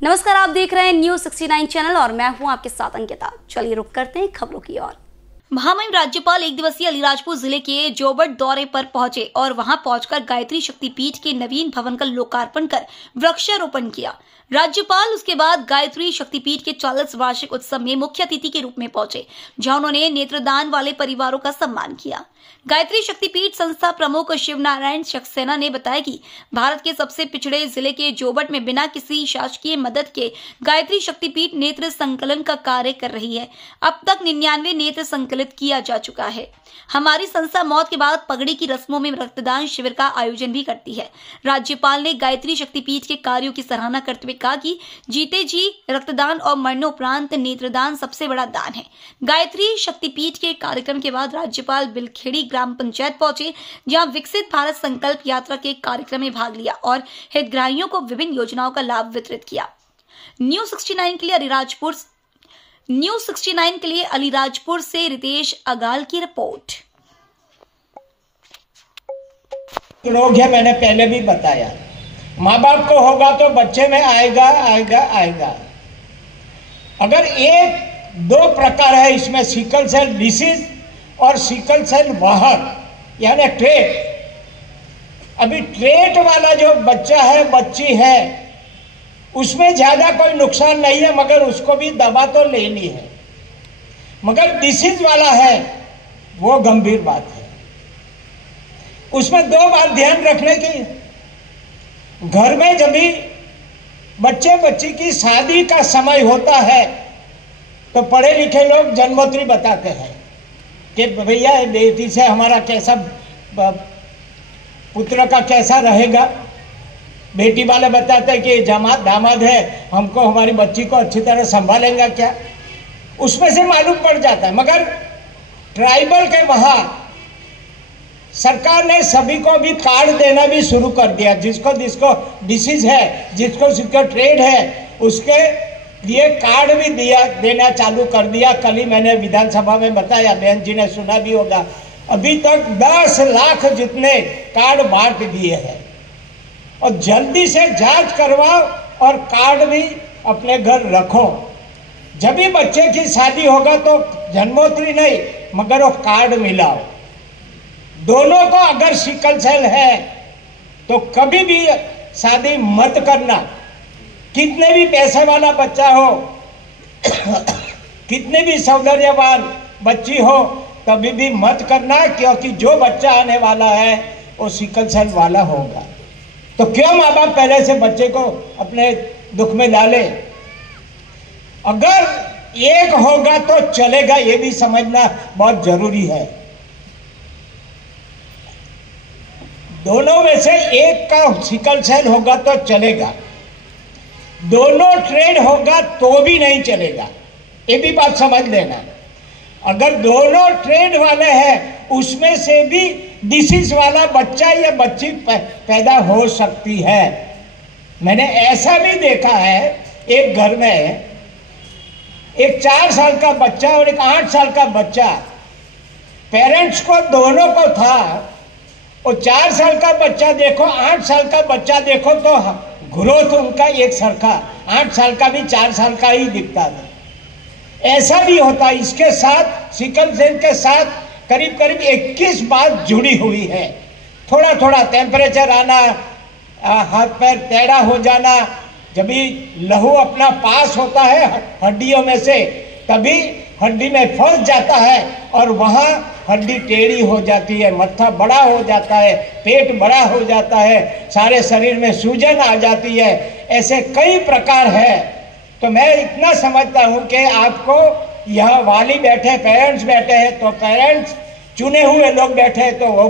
नमस्कार, आप देख रहे हैं न्यूज 69 चैनल और मैं हूं आपके साथ अंकिता। चलिए रुक करते हैं खबरों की ओर। महामहिम राज्यपाल एक दिवसीय अलीराजपुर जिले के जोबट दौरे पर पहुंचे और वहां पहुंचकर गायत्री शक्तिपीठ के नवीन भवन का लोकार्पण कर वृक्षारोपण किया। राज्यपाल उसके बाद गायत्री शक्तिपीठ के 40 वार्षिक उत्सव में मुख्य अतिथि के रूप में पहुंचे, जहां उन्होंने नेत्रदान वाले परिवारों का सम्मान किया। गायत्री शक्तिपीठ संस्था प्रमुख शिव नारायण सक्सेना ने बताया कि भारत के सबसे पिछड़े जिले के जोबट में बिना किसी शासकीय मदद के गायत्री शक्तिपीठ नेत्र संकलन का कार्य कर रही है। अब तक 99 नेत्र संकलित किया जा चुका है। हमारी संस्था मौत के बाद पगड़ी की रस्मों में रक्तदान शिविर का आयोजन भी करती है। राज्यपाल ने गायत्री शक्तिपीठ के कार्यों की सराहना करते हुए कहा कि जीते जी रक्तदान और मरणोपरांत नेत्रदान सबसे बड़ा दान है। गायत्री शक्तिपीठ के कार्यक्रम के बाद राज्यपाल बिलखेड़ी ग्राम पंचायत पहुंचे, जहां विकसित भारत संकल्प यात्रा के कार्यक्रम में भाग लिया और हितग्राहियों को विभिन्न योजनाओं का लाभ वितरित किया। न्यूज 69 के लिए अलीराजपुर से रितेश अगाल की रिपोर्ट। रोग है, मैंने पहले भी बताया, माँ बाप को होगा तो बच्चे में आएगा आएगा आएगा। अगर एक दो प्रकार है इसमें, सिकल सेल डिसीज और सिकल सेल वाहक यानी ट्रेट। अभी ट्रेट वाला जो बच्चा है बच्ची है उसमें ज्यादा कोई नुकसान नहीं है, मगर उसको भी दवा तो लेनी है। मगर डिसीज वाला है वो गंभीर बात है। उसमें दो बात ध्यान रखने की, घर में जब भी बच्चे बच्ची की शादी का समय होता है तो पढ़े लिखे लोग जन्मोत्री बताते हैं कि भैया बेटी से हमारा कैसा पुत्र का कैसा रहेगा। बेटी वाले बताते हैं कि दामाद है, हमको हमारी बच्ची को अच्छी तरह संभालेंगे क्या, उसमें से मालूम पड़ जाता है। मगर ट्राइबल के वहां सरकार ने सभी को भी कार्ड देना भी शुरू कर दिया। जिसको डिसीज है, जिसको ट्रेड है, उसके लिए कार्ड भी देना चालू कर दिया। कल ही मैंने विधानसभा में बताया, बहन जी ने सुना भी होगा। अभी तक 10 लाख जितने कार्ड बांट दिए हैं। और जल्दी से जांच करवाओ और कार्ड भी अपने घर रखो। जब भी बच्चे की शादी होगा तो जन्मोत्री नहीं मगर वो कार्ड मिलाओ। दोनों को अगर सिकल सेल है तो कभी भी शादी मत करना। कितने भी पैसे वाला बच्चा हो, कितने भी सौंदर्यवान बच्ची हो, कभी भी मत करना, क्योंकि जो बच्चा आने वाला है वो सिकल सेल वाला होगा। तो क्यों माँ बाप पहले से बच्चे को अपने दुख में डाले। अगर एक होगा तो चलेगा, ये भी समझना बहुत जरूरी है। दोनों में से एक का सिकल सेल होगा तो चलेगा, दोनों ट्रेड होगा तो भी नहीं चलेगा, ये भी बात समझ लेना। अगर दोनों ट्रेड वाले हैं उसमें से भी डिसीज वाला बच्चा या बच्ची पैदा हो सकती है। मैंने ऐसा भी देखा है, एक घर में एक 4 साल का बच्चा और एक 8 साल का बच्चा, पेरेंट्स को दोनों को था। और 4 साल का बच्चा देखो, 8 साल का बच्चा देखो तो ग्रोथ उनका एक सरखा, 8 साल का भी 4 साल का ही दिखता था। ऐसा भी होता। इसके साथ सिकल सेल के साथ करीब करीब 21 बात जुड़ी हुई है। थोड़ा थोड़ा टेम्परेचर आना, हाथ पैर टेढ़ा हो जाना, जब भी लहू अपना पास होता है हड्डियों में से तभी हड्डी में फंस जाता है और वहां हड्डी टेढ़ी हो जाती है, मत्था बड़ा हो जाता है, पेट बड़ा हो जाता है, सारे शरीर में सूजन आ जाती है। ऐसे कई प्रकार है। तो मैं इतना समझता हूं कि आपको यहाँ वाली बैठे, पेरेंट्स बैठे हैं, तो पेरेंट्स चुने हुए लोग बैठे तो वो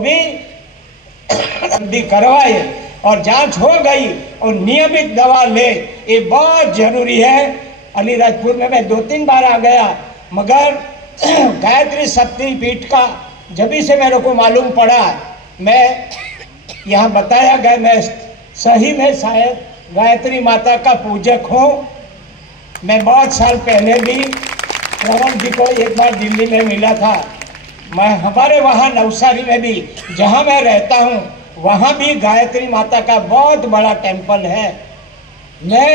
भी करवाए और जांच हो गई और नियमित दवा ले, ये बहुत जरूरी है। अलीराजपुर में मैं 2-3 बार आ गया, मगर गायत्री शक्तिपीठ का जब से मेरे को मालूम पड़ा, मैं यहाँ बताया गया, मैं सही में शायद गायत्री माता का पूजक हूँ। मैं बहुत साल पहले भी रमन जी को एक बार दिल्ली में मिला था। मैं हमारे वहाँ नवसारी में भी जहाँ मैं रहता हूँ वहाँ भी गायत्री माता का बहुत बड़ा टेम्पल है। मैं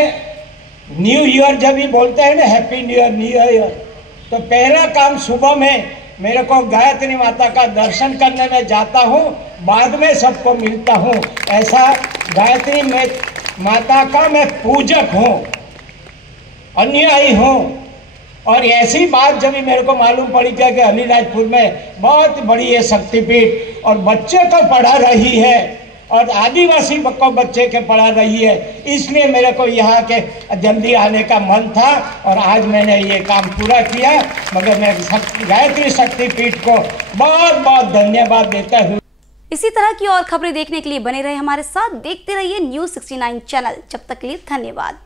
न्यू ईयर जब भी बोलते हैं ना, हैप्पी न्यू ईयर, तो पहला काम सुबह में मेरे को गायत्री माता का दर्शन करने में जाता हूँ, बाद में सबको मिलता हूँ। ऐसा गायत्री में माता का मैं पूजक हूँ, अनुयायी हूँ। और ऐसी बात जब मेरे को मालूम पड़ी कि अलीराजपुर में बहुत बड़ी ये शक्तिपीठ और बच्चे को पढ़ा रही है और आदिवासी को बच्चे के पढ़ा रही है, इसलिए मेरे को यहाँ के जल्दी आने का मन था और आज मैंने ये काम पूरा किया। मगर मैं गायत्री शक्तिपीठ को बहुत बहुत धन्यवाद देता हूँ। इसी तरह की और खबरें देखने के लिए बने रहे हमारे साथ, देखते रहिए News 69 चैनल। जब तक के लिए धन्यवाद।